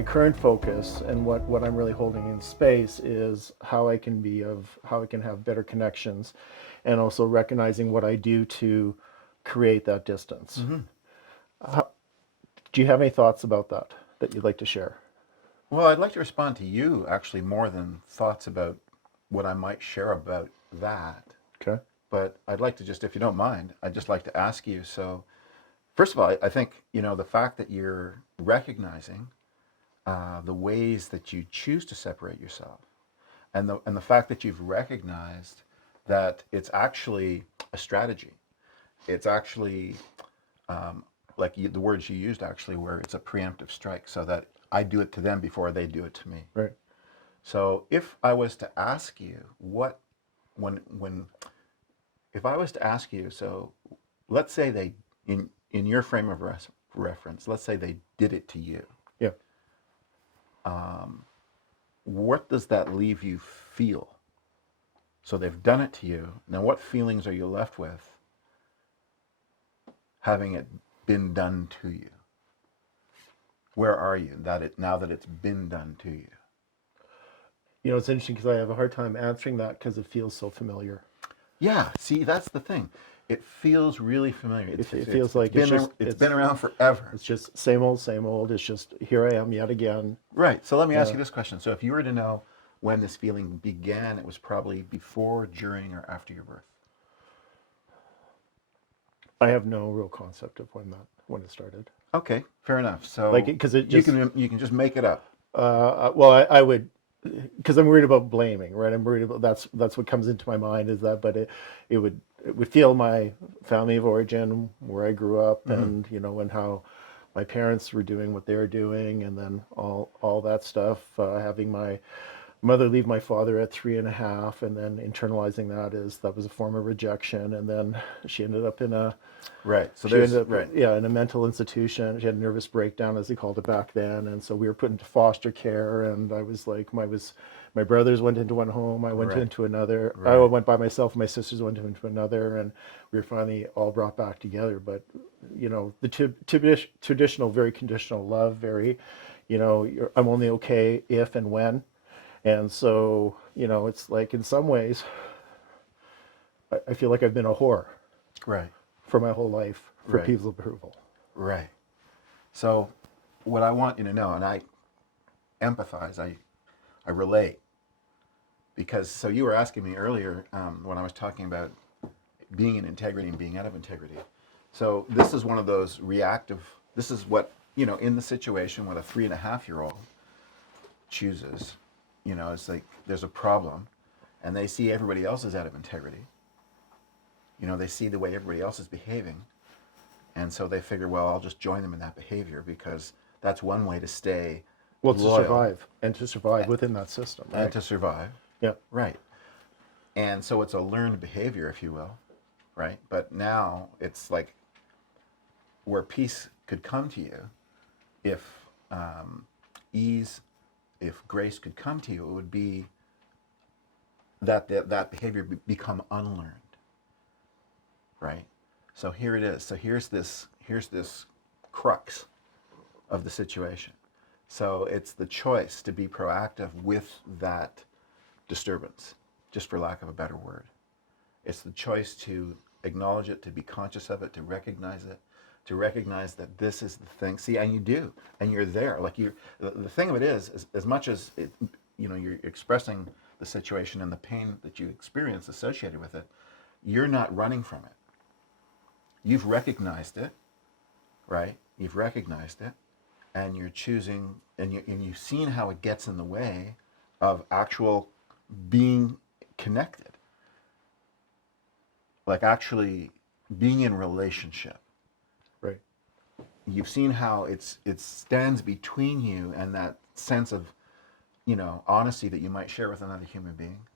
my current focus and what I'm really holding in space is how I can have better connections, and also recognizing what I do to create that distance. Hmm. Do you have any thoughts about that you'd like to share? Well, I'd like to respond to you actually more than thoughts about what I might share about that. Okay. But I'd like to just, if you don't mind, I'd just like to ask you. So, first of all, I think, the fact that you're recognizing the ways that you choose to separate yourself, and the fact that you've recognized that it's actually a strategy. It's actually like the words you used actually, where it's a preemptive strike, so that I do it to them before they do it to me. Right. So if I was to ask you when if I was to ask you, so let's say they in your frame of reference, let's say they did it to you. Yeah. What does that leave you feel? So they've done it to you. Now, what feelings are you left with having it been done to you? Where are you now that it's been done to you? It's interesting because I have a hard time answering that because it feels so familiar. Yeah, see, that's the thing. It feels really familiar. It feels like It's been around forever. it's just same old, same old. It's just here I am yet again. Right. So let me ask Yeah. you this question. So if you were to know when this feeling began, it was probably before, during, or after your birth. I have no real concept of when it started. Okay, fair enough. Like So because it you just can you can just make it up. well I would, because I'm worried about blaming, right? I'm worried about that's what comes into my mind is that, but it would feel my family of origin, where I grew up, Hmm. and and how my parents were doing what they were doing, and then all that stuff. Having my mother leave my father at 3.5, and then internalizing that was a form of rejection, and then she ended up in a Right. So she there's ended up, right. yeah, in a mental institution. She had a nervous breakdown, as they called it back then, and so we were put into foster care. And I was like, my brothers went into one home, I went Right. into another. I Right. went by myself. My sisters went into another, and we were finally all brought back together. But the traditional, very conditional love, very, I'm only okay if and when. And so, it's like in some ways, I feel like I've been a whore Right. for my whole life for Right. people's approval. Right. So what I want you to know, and I empathize, I relate, because so you were asking me earlier when I was talking about being in integrity and being out of integrity. So this is one of those reactive. This is what in the situation what a 3.5-year-old chooses. It's like there's a problem, and they see everybody else is out of integrity. They see the way everybody else is behaving, and so they figure, well, I'll just join them in that behavior because that's one way to stay Well, to loyal survive and to survive within that system, and right? to survive. Yeah. Right. And so it's a learned behavior, if you will, right? But now it's like where peace could come to you if ease, if grace could come to you, it would be that behavior become unlearned, right? So here it is. So here's this crux of the situation. So it's the choice to be proactive with that disturbance, just for lack of a better word. It's the choice to acknowledge it, to be conscious of it, to recognize it, to recognize that this is the thing. See, and you do, and you're there. Like the thing of it is as much as you're expressing the situation and the pain that you experience associated with it, you're not running from it. You've recognized it, right? You've recognized it, and you're choosing, and you've seen how it gets in the way of actual being connected, like actually being in relationship. Right. You've seen how it stands between you and that sense of honesty that you might share with another human being,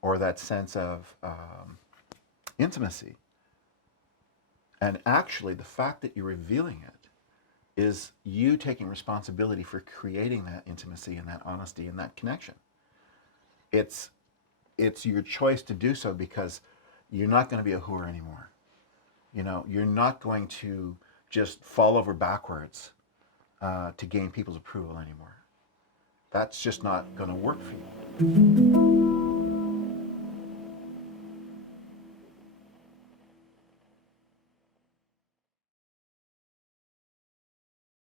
or that sense of intimacy. And actually, the fact that you're revealing it is you taking responsibility for creating that intimacy and that honesty and that connection. It's it's your choice to do so because you're not going to be a whore anymore. You're not going to just fall over backwards to gain people's approval anymore. That's just not going to work for you.